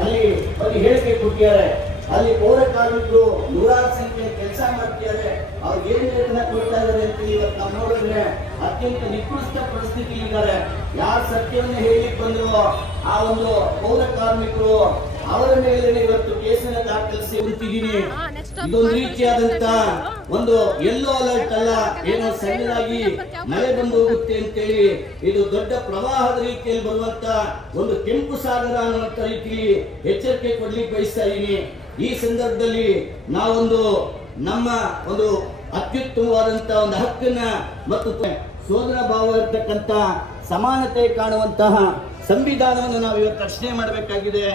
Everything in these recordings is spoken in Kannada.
ಅಲ್ಲಿ ಬರೀ ಹೇಳಿಕೆ ಕೊಟ್ಟಿದ್ದಾರೆ. ಅಲ್ಲಿ ಪೌರ ಕಾರ್ಮಿಕರು ನೂರಾರು ಸಂಖ್ಯೆ ಕೆಲಸ ಮಾಡ್ತಿದ್ದಾರೆ. ಅವ್ರಿಗೆ ಏನ್ ವೇತನ ಕೊಡ್ತಾ ಇದ್ದಾರೆ ಅಂತ ಇವತ್ತು ನಾವು ನೋಡಿದ್ರೆ ಅತ್ಯಂತ ನಿಕೃಷ್ಟ ಪರಿಸ್ಥಿತಿ ಇದ್ದಾರೆ ಯಾರು ಸತ್ಯವನ್ನು ಹೇಳಿ ಬಂದ್ರು ಆ ಒಂದು ಪೌರ ಕಾರ್ಮಿಕರು ಅವರ ಮೇಲೆ ಇವತ್ತು ಕೇಸನ್ನ ದಾಖಲಿಸಿ ಇದೊಂದು ರೀತಿಯಾದಂತ ಒಂದು ಎಲ್ಲೋ ಅಲರ್ಟ್ ಅಲ್ಲ ಸಣ್ಣದಾಗಿ ಮಳೆ ಬಂದು ಹೋಗುತ್ತೆ ಅಂತೇಳಿ ಇದು ದೊಡ್ಡ ಪ್ರವಾಹದ ರೀತಿಯಲ್ಲಿ ಬರುವಂತ ಒಂದು ಕೆಂಪು ಸಾಗರ ಅನ್ನುವಂತ ರೀತಿಯಲ್ಲಿ ಎಚ್ಚರಿಕೆ ಕೊಡ್ಲಿಕ್ಕೆ ಬಯಸ್ತಾ ಇದ್ದೀನಿ. ಈ ಸಂದರ್ಭದಲ್ಲಿ ನಾವೊಂದು ನಮ್ಮ ಒಂದು ಅತ್ಯುತ್ತಮವಾದಂತ ಒಂದು ಹಕ್ಕನ್ನ ಮತ್ತು ಸೋದರ ಭಾವ ಇರ್ತಕ್ಕಂಥ ಸಮಾನತೆ ಕಾಣುವಂತಹ ಸಂವಿಧಾನವನ್ನು ನಾವು ಇವತ್ತು ರಕ್ಷಣೆ ಮಾಡಬೇಕಾಗಿದೆ.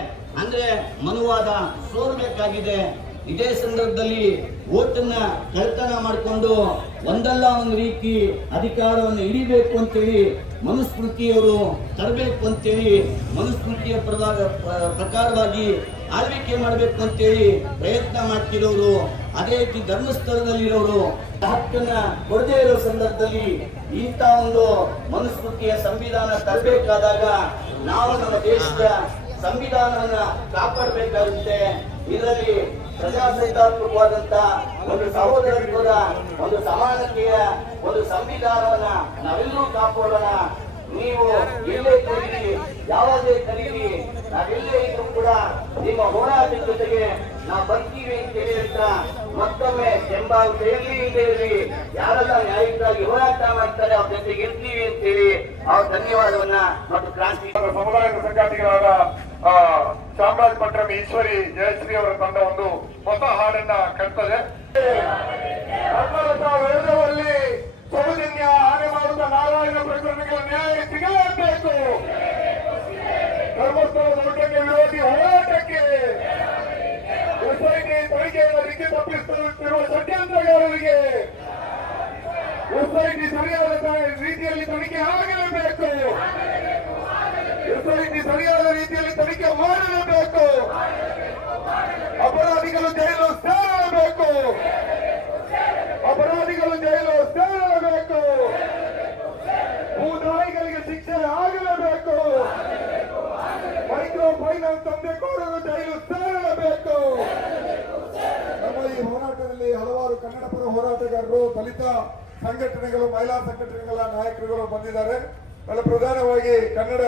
ಅಂದ್ರೆ ಮನುವಾದ ಸೋರ್ಬೇಕಾಗಿದೆ ಇದೇ ಸಂದರ್ಭದಲ್ಲಿ ಓಟನ್ನ ಕಳ್ತನ ಮಾಡಿಕೊಂಡು ಒಂದಲ್ಲ ಒಂದು ರೀತಿ ಅಧಿಕಾರವನ್ನು ಹಿಡಿಬೇಕು ಅಂತೇಳಿ ಮನುಸ್ಮೃತಿಯವರು ತರಬೇಕು ಅಂತೇಳಿ ಮನುಸ್ಮೃತಿಯ ಪ್ರಕಾರವಾಗಿ ಆಳ್ವಿಕೆ ಮಾಡಬೇಕು ಅಂತೇಳಿ ಪ್ರಯತ್ನ ಮಾಡ್ತಿರೋರು, ಅದೇ ರೀತಿ ಧರ್ಮಸ್ಥಳದಲ್ಲಿರೋರು ಹಕ್ಕನ್ನ ಕೊಡದೇ ಇರೋ ಸಂದರ್ಭದಲ್ಲಿ ಇಂಥ ಒಂದು ಮನುಸ್ಮೃತಿಯ ಸಂವಿಧಾನ ತರಬೇಕಾದಾಗ ನಾವು ನಮ್ಮ ದೇಶದ ಸಂವಿಧಾನವನ್ನ ಕಾಪಾಡಬೇಕಾಗುತ್ತೆ. ಇದರಲ್ಲಿ ಪ್ರಜಾಸತ್ತಾತ್ಮಕವಾದಂತ ಒಂದು ಸಹೋದರತ್ವದ ಒಂದು ಸಮಾನತೆಯ ಒಂದು ಸಂವಿಧಾನವನ್ನ ನಾವೆಲ್ಲರೂ ಕಾಪಾಡೋಣ. ನೀವು ಎಲ್ಲೇ ಕರೀರಿ, ಯಾವುದೇ ಕರೀರಿ, ನಾವೆಲ್ಲೇ ಇದ್ರು ಕೂಡ ನಿಮ್ಮ ಹೋರಾಟದ ಜೊತೆಗೆ ನಾವು ಬರ್ತೀವಿ ಅಂತ ಹೇಳಿ ಅಂತ ಮತ್ತೊಮ್ಮೆ ಬೆಂಬಲ ಎಲ್ಲಿ ಇಲ್ಲದೆ ಯಾರೆಲ್ಲ ನ್ಯಾಯಕ್ಕಾಗಿ ಹೋರಾಟ ಮಾಡ್ತಾರೆ, ಅವ್ರ ಜೊತೆಗೆ ಇರ್ತೀವಿ ಅಂತ ಹೇಳಿ, ಅವ್ರ ಧನ್ಯವಾದವನ್ನ ಮತ್ತು ಕ್ರಾಂತಿ ಸಮುದಾಯದ ಸಂಘಾತಿಗಳಾದ ಆ, ಚಾಮರಾಜ ಈಶ್ವರಿ ಜಯಶ್ರೀ ಅವರ ತಂಡ ಒಂದು ಹೊಸ ಹಾಡನ್ನ ಕಟ್ತದೆ. ಸೌಜನ್ಯ ಮಾಡುವ ನಾರಾಯಣ ನ್ಯಾಯ ಧರ್ಮಸ್ಥಳ ವಿರೋಧಿ ಹೋರಾಟಕ್ಕೆ ತಪ್ಪಿಸುತ್ತಿರುವ ಸರಿಯಾದ ರೀತಿಯಲ್ಲಿ ತನಿಖೆ ಆಗಲೇಬೇಕು. ಹಲವಾರು ಕನ್ನಡ ಪರ ಹೋರಾಟಗಾರರು ದಲಿತ ಸಂಘಟನೆಗಳು ಮಹಿಳಾ ಸಂಘಟನೆಗಳ ನಾಯಕರುಗಳು ಬಂದಿದ್ದಾರೆ. ಬಹಳ ಪ್ರಧಾನವಾಗಿ ಕನ್ನಡ